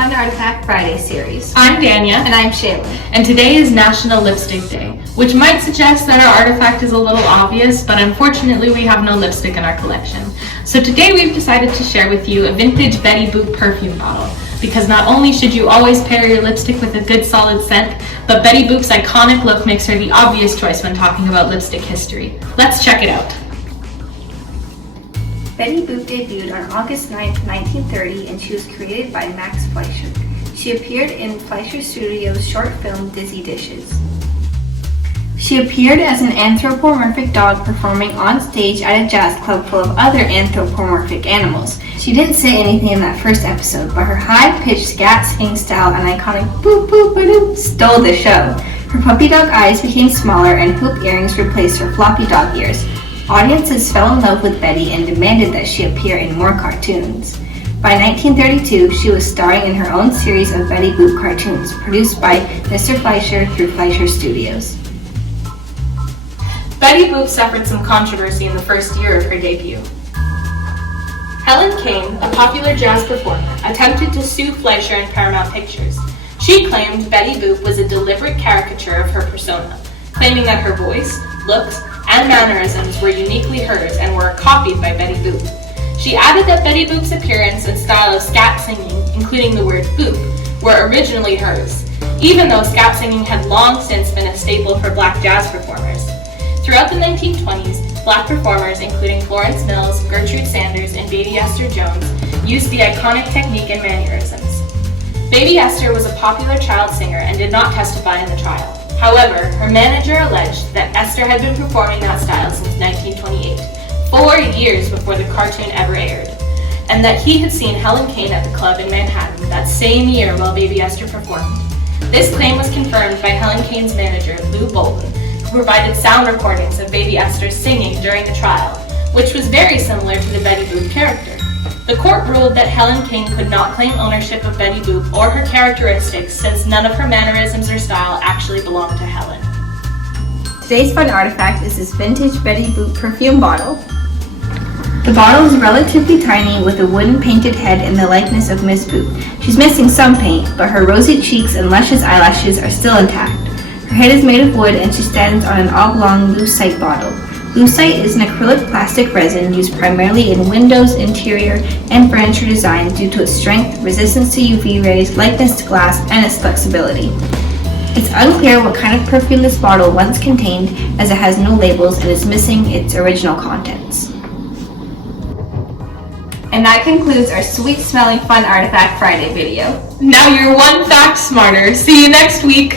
Fun Artifact Friday series. I'm Dania. And I'm Shayla. And today is National Lipstick Day, which might suggest that our artifact is a little obvious, but unfortunately we have no lipstick in our collection. So today we've decided to share with you a vintage Betty Boop Perfume Bottle, because not only should you always pair your lipstick with a good solid scent, but Betty Boop's iconic look makes her the obvious choice when talking about lipstick history. Let's check it out. Betty Boop debuted on August 9, 1930, and she was created by Max Fleischer. She appeared in Fleischer Studios' short film Dizzy Dishes. She appeared as an anthropomorphic dog performing on stage at a jazz club full of other anthropomorphic animals. She didn't say anything in that first episode, but her high-pitched scat singing style and iconic boop boop ba-doop stole the show. Her puppy dog eyes became smaller and hoop earrings replaced her floppy dog ears. Audiences fell in love with Betty and demanded that she appear in more cartoons. By 1932, she was starring in her own series of Betty Boop cartoons, produced by Mr. Fleischer through Fleischer Studios. Betty Boop suffered some controversy in the first year of her debut. Helen Kane, a popular jazz performer, attempted to sue Fleischer and Paramount Pictures. She claimed Betty Boop was a deliberate caricature of her persona, claiming that her voice, looks, and mannerisms were uniquely hers and were copied by Betty Boop. She added that Betty Boop's appearance and style of scat singing, including the word boop, were originally hers, even though scat singing had long since been a staple for black jazz performers. Throughout the 1920s, black performers including Florence Mills, Gertrude Sanders, and Baby Esther Jones used the iconic technique and mannerisms. Baby Esther was a popular child singer and did not testify in the trial. However, her manager alleged that Esther had been performing that style since 1928, 4 years before the cartoon ever aired, and that he had seen Helen Kane at the club in Manhattan that same year while Baby Esther performed. This claim was confirmed by Helen Kane's manager, Lou Bolton, who provided sound recordings of Baby Esther singing during the trial, which was very similar to the Betty Boop character. The court ruled that Helen Kane could not claim ownership of Betty Boop or her characteristics since none of her mannerisms or style actually belonged to Helen. Today's fun artifact is this vintage Betty Boop perfume bottle. The bottle is relatively tiny with a wooden painted head in the likeness of Miss Boop. She's missing some paint, but her rosy cheeks and luscious eyelashes are still intact. Her head is made of wood and she stands on an oblong lucite bottle. Lucite is an acrylic plastic resin used primarily in windows, interior, and furniture design due to its strength, resistance to UV rays, lightness to glass, and its flexibility. It's unclear what kind of perfume this bottle once contained, as it has no labels and is missing its original contents. And that concludes our sweet-smelling Fun Artifact Friday video. Now you're one fact smarter. See you next week.